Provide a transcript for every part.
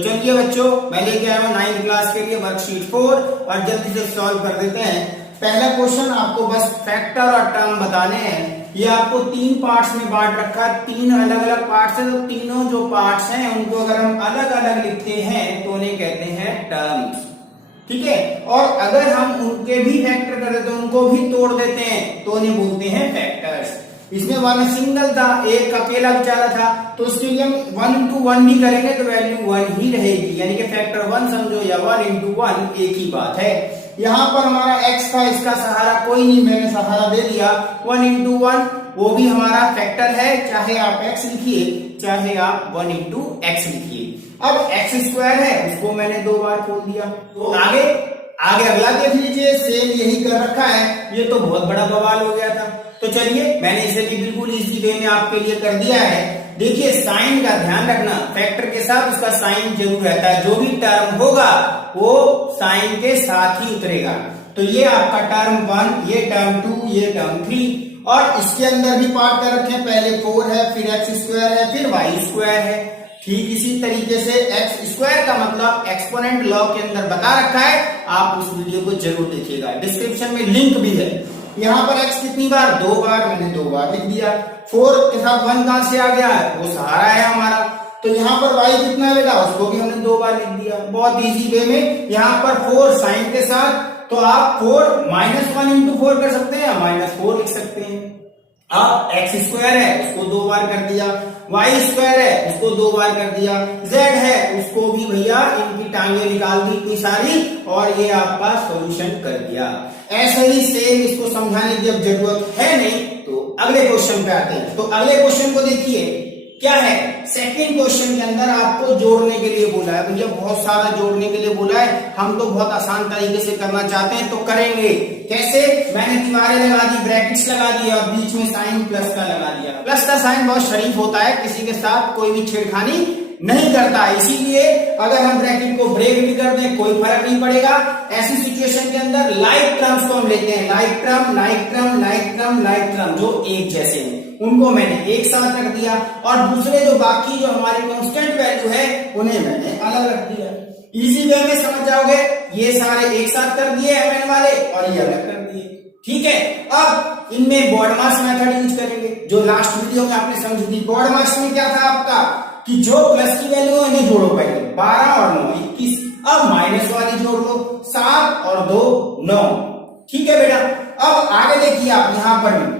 तो चलिए बच्चों, मैं लेके आया हूँ 9th क्लास के लिए वर्कशीट 4 और जल्दी से सॉल्व कर देते हैं। पहला क्वेश्चन आपको बस फैक्टर और टर्म बताने हैं। ये आपको 3 पार्ट्स में बांट रखा है, 3 अलग अलग पार्ट्स हैं। तो तीनों जो पार्ट्स हैं उनको अगर हम अलग अलग लिखते हैं तो उन्हें कहते हैं टर्म्स, ठीक है। और अगर हम उनके भी फैक्टर कर देते हैं, उनको भी तोड़ देते हैं तो उन्हें बोलते हैं फैक्टर्स। इसमें वन सिंगल था, एक अकेला बेचारा था, तो उसके लिए हम 1 into 1 भी करेंगे तो वैल्यू 1 ही रहेगी, यानी कि फैक्टर 1 समझो या 1 into 1 एक ही बात है। यहाँ पर हमारा x था, इसका सहारा कोई नहीं, मैंने सहारा दे दिया। 1 into 1 वो भी हमारा फैक्टर है, चाहे आप x लिखिए चाहे आप 1 into x लिखिए। अब x स्क्वायर है, उसको मैंने 2 बार खोल दिया। तो आगे अगला देख लीजिए, सेम यही कर रखा है। ये तो बहुत बड़ा बवाल हो गया था, तो चलिए मैंने इसे भी बिल्कुल इजी वे में आपके लिए कर दिया है। देखिए साइन का ध्यान रखना, फैक्टर के साथ उसका साइन जरूर रहता है। जो भी टर्म होगा वो साइन के साथ ही उतरेगा। तो ये आपका टर्म 1, ये टर्म 2, ये टर्म 3, और इसके अंदर भी पार्ट कर रखे हैं। पहले 4 है, फिर x स्क्वायर है, फिर y स्क्वायर है। ठीक इसी तरीके से x स्क्वायर का मतलब एक्सपोनेंट लॉ के अंदर बता रखा है। आप उस वीडियो को जरूर देखिएगा, डिस्क्रिप्शन में लिंक भी है। यहाँ पर x कितनी बार? 2 बार, मैंने 2 बार लिख दिया। 4 के साथ 1 कहां से आ गया है? वो सहारा है हमारा। तो यहाँ पर y कितना बेटा? उसको भी हमने 2 बार लिख दिया, बहुत इजी वे में। यहाँ पर 4 साइन के साथ, तो आप 4 -1 into 4 कर सकते हैं, -4 लिख सकते हैं। अब x स्क्वायर है, उसको 2 बार कर दिया। y स्क्वायर है, उसको 2 बार कर दिया। z है, उसको भी भैया इनकी टांगे निकाल दी इतनी सारी, और ये आपका सॉल्यूशन कर दिया। ऐसे ही सेम इसको समझाने की अब जरूरत है नहीं। तो अगले क्वेश्चन पे आते हैं। तो अगले क्वेश्चन को देखिए क्या है। सेकंड क्वेश्चन के अंदर आपको जोड़ने के लिए बोला है। भैया बहुत सारा जोड़ने के लिए बोला है, हम तो बहुत आसान तरीके से करना चाहते हैं, तो करेंगे कैसे। मैंने दीवारें लगा दी, ब्रैकेट्स लगा दिए और बीच में साइन प्लस का लगा दिया। प्लस का साइन बहुत शरीफ होता है, किसी के साथ कोई भी छेड़खानी नहीं करता, इसीलिए अगर हम ब्रैकेट को ब्रेक भी कर दें कोई फर्क नहीं पड़ेगा। ऐसी सिचुएशन के अंदर लाइक टर्म्स को हम लेते हैं, like trim, like trim, like trim, like trim, जो एक जैसे हैं उनको मैंने एक साथ रख दिया, और दूसरे जो बाकी जो हमारे कांस्टेंट वैल्यू है उन्हें मैंने अलग रख दिया। इजी वे में समझ जाओगे। ये सारे एक साथ कर दिए mn वाले और ये अलग कर दिए, ठीक है। अब इनमें बॉडमास मेथड यूज करेंगे, जो लास्ट वीडियो में आपने समझी थी। बॉडमास में क्या था आपका कि जो प्लस की वैल्यू है इन्हें जोड़ो, पहले 12 और 9 21। अब माइनस वाली जोड़ लो, 7 और 2 9, ठीक है बेटा। अब आगे देखिए आप, यहां पर भी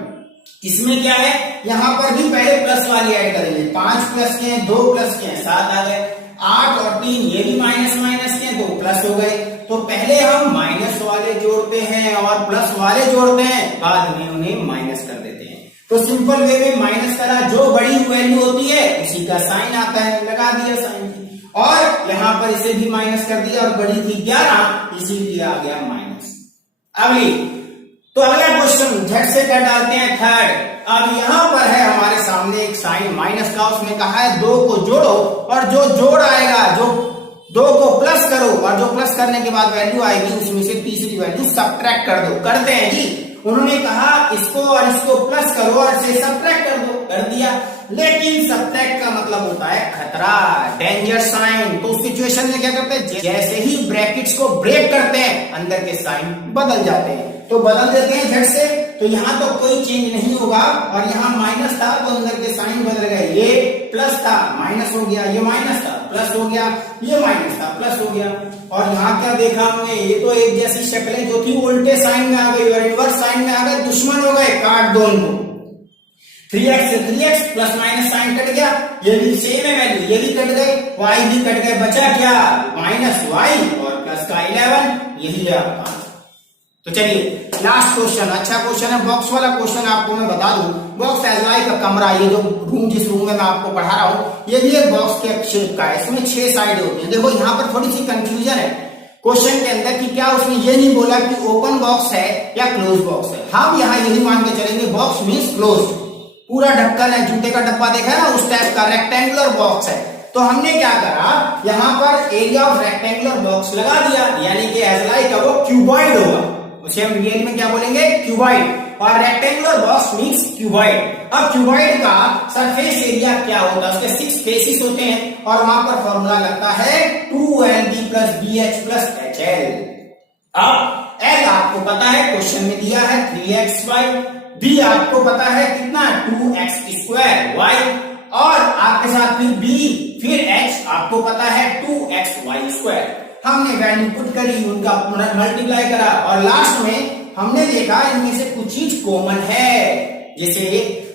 इसमें क्या है, यहां पर भी पहले प्लस वाली ऐड करेंगे। 5 प्लस के हैं, 2 प्लस के हैं, 7 आ गए। 8 और 3 ये भी माइनस के हैं, 2 प्लस हो गए। तो पहले हम माइनस वाले जोड़ते हैं और प्लस वाले जोड़ते हैं, बाद में उन्हें माइनस कर देते हैं। तो सिंपल वे में माइनस करा, जो बड़ी वैल्यू होती है उसी का साइन आता है, लगा दिया साइन की। और यहां पर इसे भी माइनस कर दिया, और बड़ी थी 11, इसीलिए आ गया माइनस। अगली, तो अगला क्वेश्चन झट से कर डालते हैं थर्ड। अब यहां पर है हमारे सामने एक साइन माइनस का, उसमें कहा है 2 को जोड़ो, और जो जोड़ आएगा, जो 2 को प्लस करो, और जो प्लस करने के बाद वैल्यू आएगी उसमें से तीसरी वैल्यू सब्ट्रैक्ट कर दो। करते हैं जी। उन्होंने कहा इसको और इसको प्लस करो और इसे सब्ट्रैक्ट कर दो, कर दिया। लेकिन सब्ट्रैक्ट का मतलब होता है खतरा, डेंजर साइन। तो उस सिचुएशन में क्या करते हैं, जैसे ही ब्रैकेट्स को ब्रेक करते हैं अंदर के साइन बदल जाते हैं। तो बदल देते हैं झट से। तो यहाँ तो कोई चेंज नहीं होगा, और यहाँ माइनस था तो अंदर के साइन बदल गए। ये प्लस था माइनस हो गया, ये माइनस था प्लस हो गया, ये माइनस था प्लस हो गया। और यहाँ क्या देखा हमने, ये तो एक जैसी शक्लें जो थी उल्टे साइन में आ गई और इनवर्स साइन में आ गए, दुश्मन हो गए, काट दो इनको। 3x से 3x plus minus sign cut गया, ये भी सेम है वैल्यू, ये भी कट गए, y भी कट गए, बचा क्या माइनस y और प्लस का 11, यही है आपका। तो चलिए लास्ट क्वेश्चन, अच्छा क्वेश्चन है, बॉक्स वाला क्वेश्चन। आपको मैं बता दूं, बॉक्स एज लाइक का कमरा, ये जो रूम, जिस रूम में मैं आपको पढ़ा रहा हूं, ये भी एक बॉक्स के शेप का है। इसमें 6 साइड होती है। देखो यहाँ पर थोड़ी सी कंफ्यूजन है क्वेश्चन के अंदर कि क्या उसने ये नहीं बोला कि ओपन बॉक्स है या क्लोज बॉक्स है। हम यहाँ यही मान के चलेंगे बॉक्स मीन्स क्लोज, पूरा ढक्कन है, जूते का डब्बा देखा है ना, उस टाइप का रेक्टेंगुलर बॉक्स है। तो हमने क्या करा, यहाँ पर एरिया ऑफ रेक्टेंगुलर बॉक्स लगा दिया, यानी कि एज लाइक वो क्यूबॉइड होगा, उसे हम रियल में क्या बोलेंगे, क्यूबॉइड। और रेक्टेंगुलर बॉक्स मीन्स क्यूबॉइड। अब क्यूबॉइड का सरफेस एरिया क्या होता है, उसके 6 फेसिस होते हैं और वहां पर फॉर्मूला लगता है 2lb plus bh plus hl। अब l आपको पता है, क्वेश्चन में दिया है 3xy, b आपको पता है कितना 2x²y और आपके साथ फिर b फिर h आपको पता है 2xy²। हमने वैल्यू पुट करी, उनका मल्टीप्लाई करा और लास्ट में हमने देखा इनमें से कुछ चीज कॉमन है, जैसे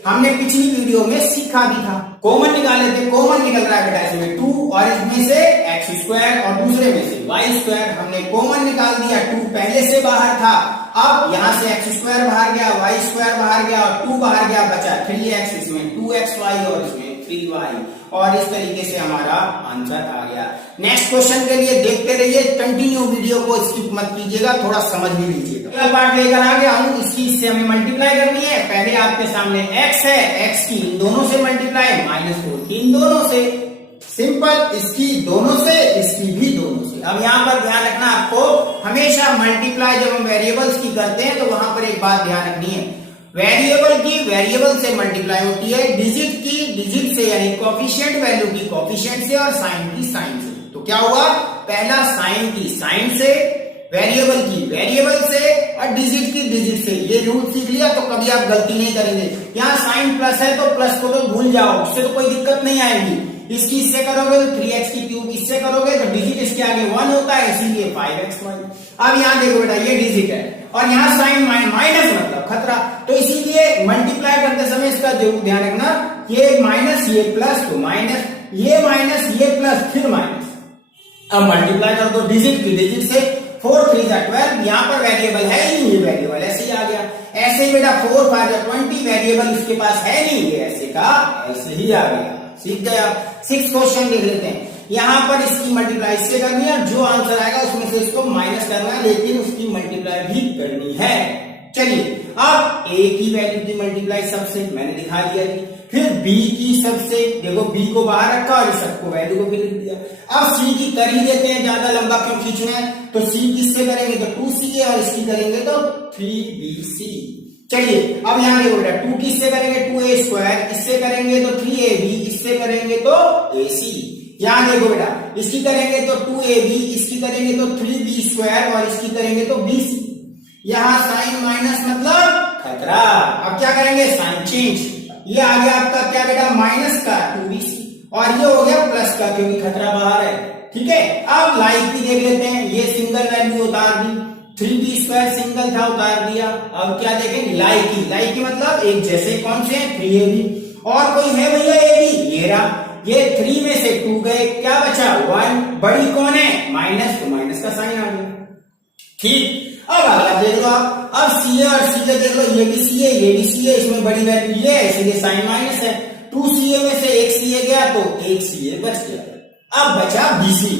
हमने पिछली वीडियो में सीखा भी था। कॉमन निकाले थे, कॉमन निकल रहा है बेटा इसमें 2 और इसमें से x² और दूसरे में से y²। हमने कॉमन निकाल दिया, 2 पहले से बाहर था, अब यहां से x² बाहर गया, y² बाहर गया और 2 बाहर गया, बचा 3x, इसमें 2xy और इसमें 3y और इस तरीके से हमारा आंसर आ गया। नेक्स्ट क्वेश्चन के लिए देखते रहिए, कंटिन्यू वीडियो को स्किप मत कीजिएगा, थोड़ा समझ भी लीजिएगा। अगला पार्ट लेकर आ गया हूं, इसकी इससे हमें मल्टीप्लाई करनी है। पहले आपके सामने x है, x की इन दोनों से मल्टीप्लाई, -4 की इन दोनों से, सिंपल, इसकी दोनों से, इसकी भी दोनों से। अब यहाँ पर ध्यान रखना आपको, हमेशा मल्टीप्लाई जब हम वेरिएबल्स की करते हैं तो वहां पर एक बात ध्यान रखनी है, वेरिएबल की वेरिएबल से मल्टीप्लाई होती है, डिजिट की डिजिट से, यानी कोफिशिएंट वैल्यू की कोफिशिएंट से और साइन की साइन से। तो क्या हुआ, पहला साइन की साइन से, वेरिएबल की वेरिएबल से और डिजिट की डिजिट से। ये रूल सीख लिया तो कभी आप गलती नहीं करेंगे। यहाँ साइन प्लस है तो प्लस को तो भूल जाओ, उससे तो कोई दिक्कत नहीं आएगी। इसकी इससे करोगे तो 3x की क्यूब, इससे करोगे तो डिजिट इसके आगे 1 होता है, इसीलिए 5xy। अब यहाँ देखो बेटा, ये डिजिट है और यहाँ साइन माइनस मतलब खतरा, तो इसीलिए मल्टीप्लाई करते समय इसका जरूर ध्यान रखना, ये माइनस ये प्लस तो माइनस, ये माइनस ये प्लस फिर माइनस। अब मल्टीप्लाई कर दो डिजिट की डिजिट से, 4 3 12, यहाँ पर वेरिएबल है ही नहीं, ये वेरिएबल ऐसे ही आ गया। ऐसे ही बेटा 4 5 20, वेरिएबल इसके पास है नहीं, ये ऐसे का ऐसे ही आ गया। सीख गए आप। 6 क्वेश्चन देख लेते हैं। यहाँ पर इसकी मल्टीप्लाई इससे करनी है, जो आंसर आएगा उसमें से इसको माइनस करना है, लेकिन उसकी मल्टीप्लाई भी करनी है। चलिए, अब a की वैल्यू की मल्टीप्लाई सबसे मैंने दिखा दिया थी, फिर b की सबसे, देखो b को बाहर रखा और सबको वैल्यू को भी लिख दिया। अब c की कर ही देते हैं, ज्यादा लंबा क्यों खींचना है, तो c किससे करेंगे तो 2ca और इसकी करेंगे तो 3bc। चलिए, अब यहाँ देखो बेटा, 2 किससे करेंगे 2a², इससे करेंगे तो 3ab, इससे करेंगे तो ac। यहाँ देखो बेटा, इसकी करेंगे तो 2ab, इसकी करेंगे तो 3b² और इसकी करेंगे तो bc। यहाँ साइन माइनस मतलब खतरा, अब क्या करेंगे साइन चेंज, ये आ गया आपका क्या बेटा माइनस का 2bc और ये हो गया प्लस का क्योंकि खतरा बाहर है। ठीक है, अब लाइक भी देख लेते हैं, ये सिंगल वैल्यू उतार दी, 3b² सिंगल था उतार दिया। अब क्या देखेंगे लाइकी, लाइकी मतलब एक जैसे, कौन से 3ab और कोई है भैया ab, ये रहा, ये 3 में से 2 गए, क्या बचा 1, बड़ी कौन है माइनस, तो माइनस का साइन आ गया। ठीक, अब अगला देख लो आप, अब सी और सी देख लो, ये भी सी है ये भी सी है, इसमें बड़ी वैल्यू ये है इसलिए साइन माइनस है, 2ca में से 1ca गया तो 1ca बच गया। अब बचा bc,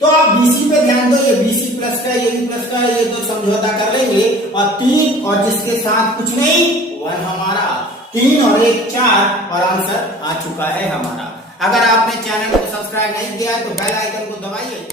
तो आप bc पे ध्यान दो, ये bc प्लस का ये भी प्लस का, ये तो समझौता कर लेंगे और 3 और जिसके साथ कुछ नहीं 1 हमारा, 3 और 1 4 और आंसर आ चुका है हमारा। अगर आपने चैनल को सब्सक्राइब नहीं किया है तो बेल आइकन को दबाइए।